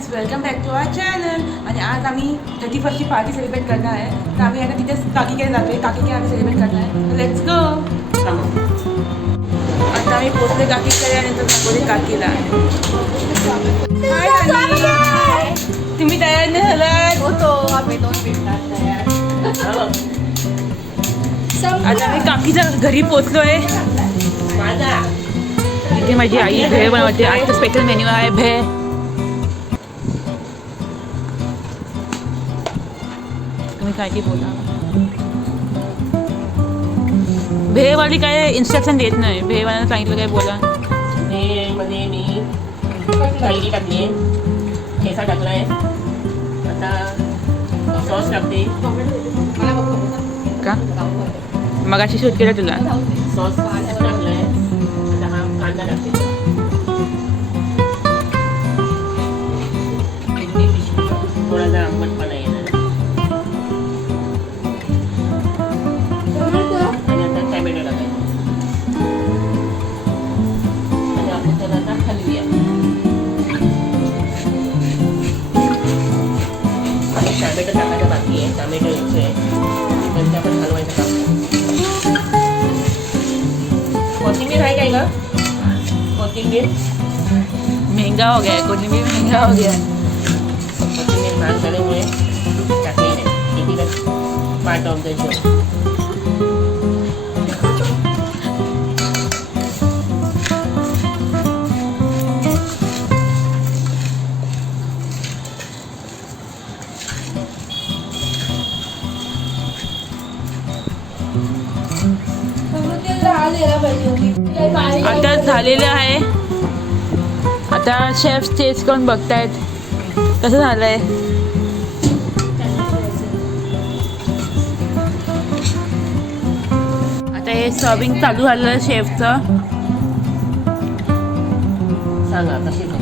Friends, welcome back to our channel. आणि आज आम्ही 31st पार्टी सेलिब्रेट करणार आहे. तर आम्ही आता तिथेच काकीकडे जातोय. काकीकडे आम्ही सेलिब्रेट करणार आहे. Let's go. आता आम्ही पोचले काकीकडे आणि नंतर दाखवले काकीला. तुम्ही तयार नाही झालात? होतो आम्ही 2 मिनिटात तयार. आता आम्ही काकीच्या घरी पोचलोय. इथे माझी आई भेळ बनवते. आजचा स्पेशल मेन्यू आहे भेळ. तुम्ही काय की बोला. भेळवाली काय इन्स्ट्रक्शन देत नाही. भेळवाल्यानं सांगितलं काय बोला. भेळमध्ये मी कैरी टाकली आहे, ठेचा टाकला आहे, आता सॉस टाकते. का मगाशी शूट केलं तुला. सॉस टाकलं आहे, आता हा कांदा टाकते. थोडासा आंबटपणा येणार आणि आता टॅमॅटो टाकायचं आणि आपण त्याला आता हलवूया. आणि टॅमॅटो टाकायचा बाकी आहे. टॅमॅटो यायचं आहे, नंतर आपण हलवायचं काम. कोथिंबीर आहे काय का? कोथिंबीर महंगा हो गया. कोथिंबीर महंगा हो गया. कोथिंबीर महाग झाल्यामुळे टाकली नाही. It is part of the show. आता झालेलं आहे. आता शेफ टेस्ट करून बघतायत कसं झालंय. आता हे सर्विंग चालू झालं शेफचं. सांगा कशी झाली.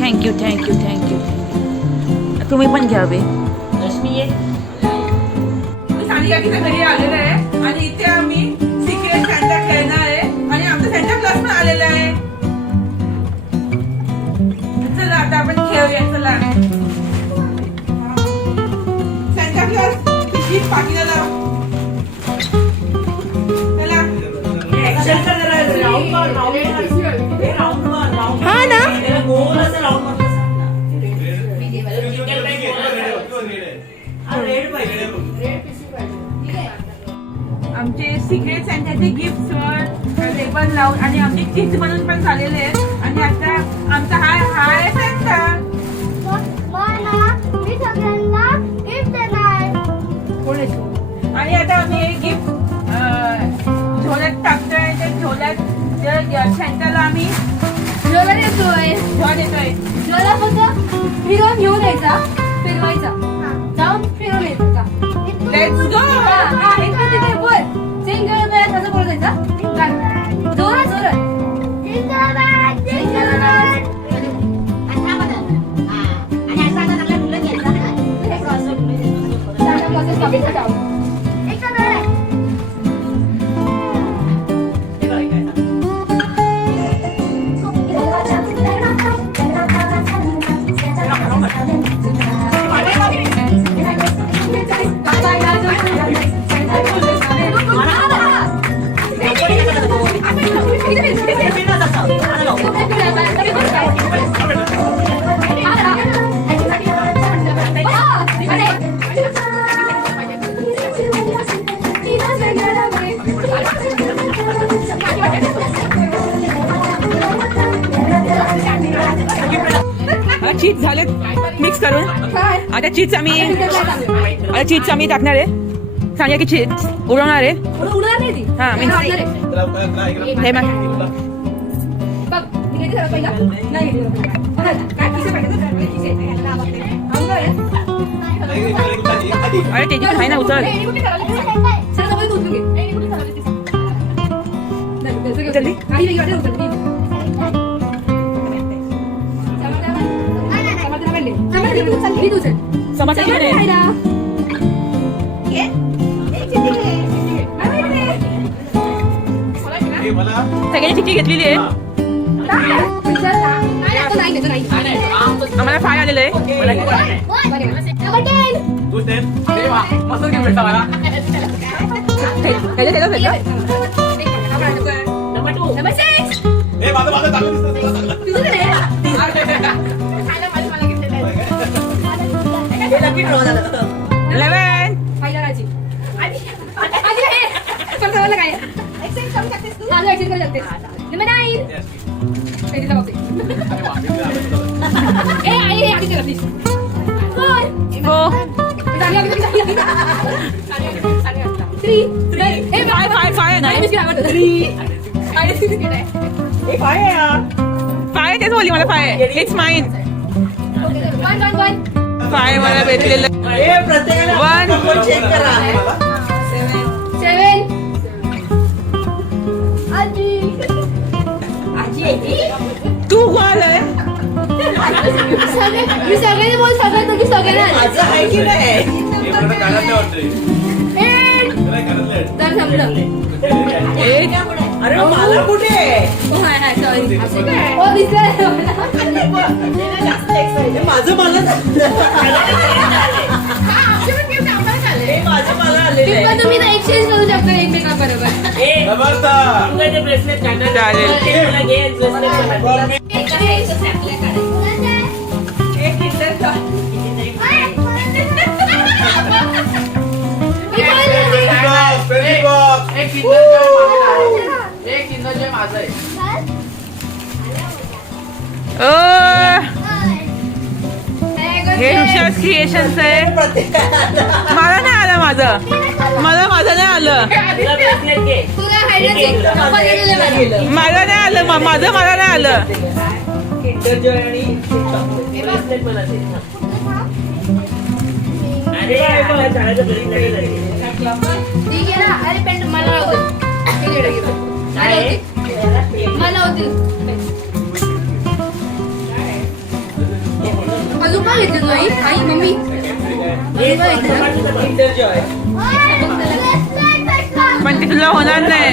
Thank you thank you thank you. तुम्ही पण घ्यावे. रश्मी ये. सानी काकीच्या घरी आलेलो आहे आणि इथे आम्ही सिक्रेट सॅन्टा खेळणार आहे आणि आमचा सॅन्टा क्लॉज पण आलेला आहे. चला आता आपण खेळूया. चला सॅन्टा क्लॉज किती पाठीला लाव. चला ऍक्शन करायला राऊंड हा ना. गोल असं राऊंड मध्ये आमचे सिक्रेट सॅन्टाचे गिफ्ट्सवर लेबल लावून आणि आमचे चिप्स बनवून पण झालेले आहेत. आणि आता आमचा हा आहे सॅन्टा. आणि आता आम्ही हे गिफ्ट झोल्यात टाकतोय. त्या झोल्यात सॅन्टाला आम्ही झोला देतोय. झोला देतोय. झोला फक्त फिरवून घेऊन यायचा, फिरवायचा, जाऊन फिरवून यायचा. Let's go. इकडे तिथे बोल. सिंगल बॅट असं बोलत जायचा. जोरात जोरात. चीज झाले मिक्स करून. आता चीज आम्ही टाकणार आहे. सांगा की चीज उडवणार आहे. हा मी हे मग अरे त्याची पण आहे ना उचल. जल्दी समजतं की नाही? सगळ्यांनी चिठ्ठी घेतलेली आहे. आम्हाला फाय आलेलं आहे. Number 6. Number 9. फाय तेच बोलली मला फाय. It's mine. फाय मला भेटलेलं. 1 तू बोल आहे. मी सगळ्यांनी बोल सगळ्यांना की सगळ्यांना तर संपलं. अरे मला कुठे हो दिसलं माझं मला माझं मला आलेलं आहे. तुम्ही ना एक्सचेंज करू शकता एकमेकांबरोबर. ब्रेसलेट चालेल. हे ऋषास क्रिएशन्स आहे. मला नाही आलं माझं. मला माझं नाही आलं. मला नाही आलं. माझं मला नाही आलं. किंडर जॉय आणि अजून काय घेतलं तू आई? आई मम्मी किंडर जॉय. पण ते तुला होणार नाही.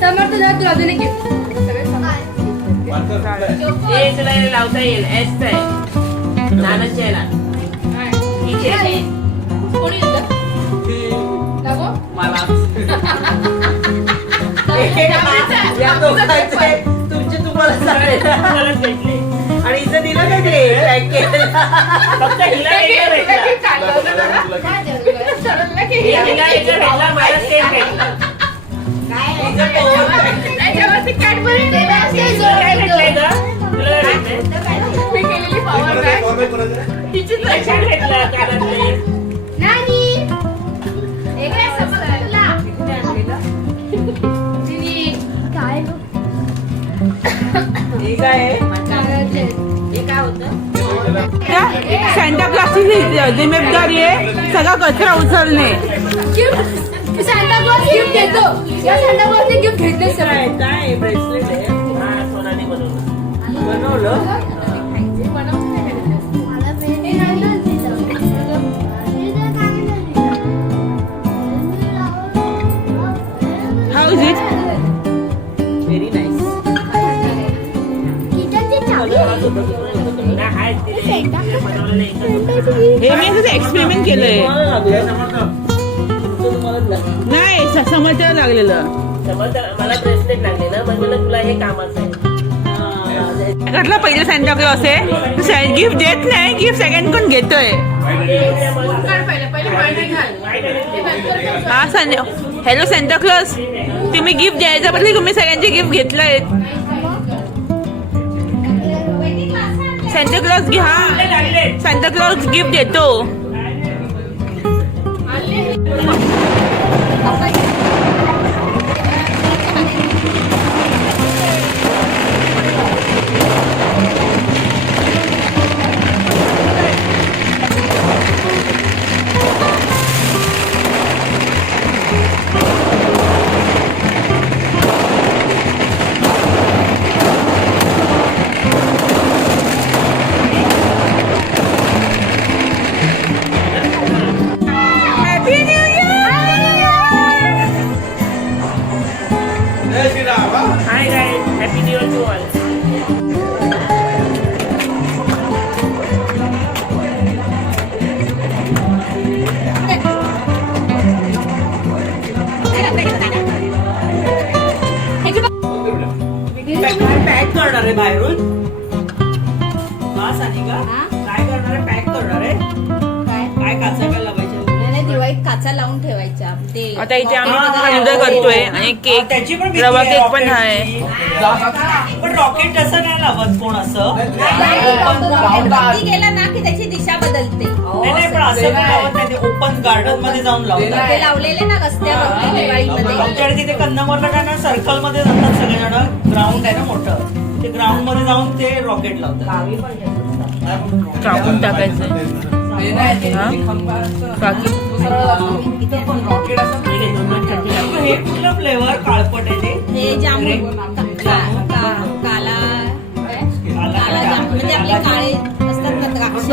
समर्थ तुला अजून एक gift. लावता येईल. एस आहे नानाच्या याला. कोणी येतं? दाखव. या दोघांचे तुमचे तुम्हाला सांगेल. आणि इथं दिलं का ते ट्रॅक केलं. फक्त हिला एक भेटला. हिला एक भेटला. मला सेम भेटला. त्याच्यावरती कॅडबरी काय भेटलंय ग? तुला काय भेटलंय? मी केलेली पॉवर बँक. तिची लक्षात भेटला कानातले. नानी एक आहे समजला. तिने काय हे काय आहे? हे काय होतं? सँटा क्लॉसची जिम्मेदारी आहे सगळा कचरा उचलणे. गिफ्ट सांता क्लॉज गिफ्ट देतो. या सांता क्लॉजने गिफ्ट घेतले सर. काय ब्रेसलेट आहे? हा सोनाने बनवलं. बनवलं. How is it? Very nice. हे मी असं एक्सपेरिमेंट केलंय. नाही समजलं लागलेलं. मला ब्रेसलेट लागले ना म्हणजे तुला हे कामाचं आहे. घातलं पहिलं सँटा क्लॉस आहे. गिफ्ट देत नाही. गिफ्ट सेकंड कोण घेतोय. हा हॅलो सँटा क्लॉज. तुम्ही गिफ्ट द्यायच्या बदली तुम्ही सगळ्यांचे गिफ्ट घेतलंय. सँटा क्लॉज घ्या. सँटा क्लॉज गिफ्ट देतो. आहे बाहेरून? हा सानिका हा? काय करणार आहे? पॅक करणार आहे? काय काय काचा काय लावायच्या? नाही दिवाळीत काचा लावून ठेवायच्या ते आता इथे आम्ही रॉकेट फालुदा वगैरे करतोय आणि केक त्याची पण भीती रवा आहे केक पण रॉकेटची. आहे. पण रॉकेट असं नाही लावत कोण असं. रॉकेट वरती गेला ना की त्याची दिशा बदलते नाही पण असं नाही लावत नाही ते ओपन गार्डन मध्ये जाऊन लावतात. ते लावलेले ना रस्त्यावरती दिवाळीमध्ये आमच्याकडे तिथे कन्नमरला काय ना सर्कल मध्ये जातात सगळेजण. ग्राउंड आहे ना मोठं, ते ग्राउंड मध्ये जाऊन ते रॉकेट लावतात. टाकून टाकायचं बाकी हे कुठलं फ्लेवर काळपट आहे ते? हे जामून काला काला जामून म्हणजे आपले काळे असतात ना द्राक्ष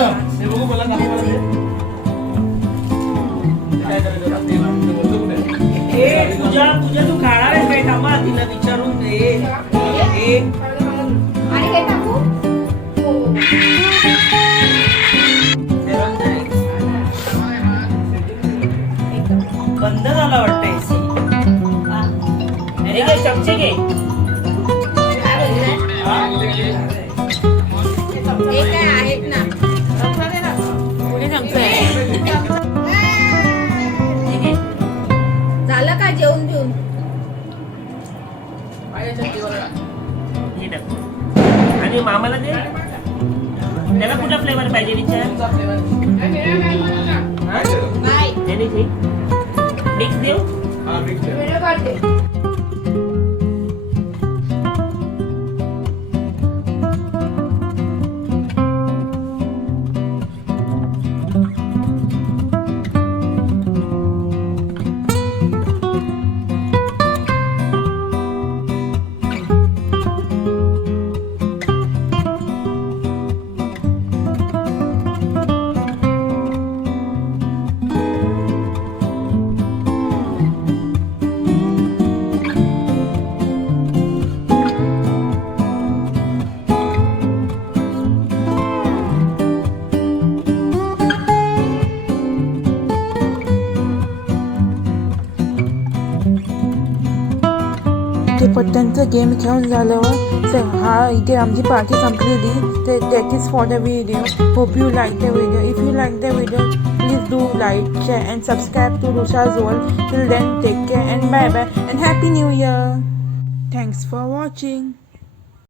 पूजा तू खाणार आहे काय? थांबा तिला विचारून दे. आणि हे टाकू बंद झाला वाटतं एसी. चमचे घे. काय बोलताय? हे काय आहेत ना कुठे सांगतोय झालं का जेवून घेऊन हे टाक. आणि मामाला दे. त्याला कुठला फ्लेवर पाहिजे विचार. नाही त्याने घे. मिक्स देऊ. ते पत्त्यांचं गेम खेळून झाल्यावर हा इथे आमची पार्टी संपलेली. तर that is for the video. Hope you like the video. If you like the video please do like, share and subscribe to Rusha's world. Till then take care and bye bye and happy new year. Thanks for watching.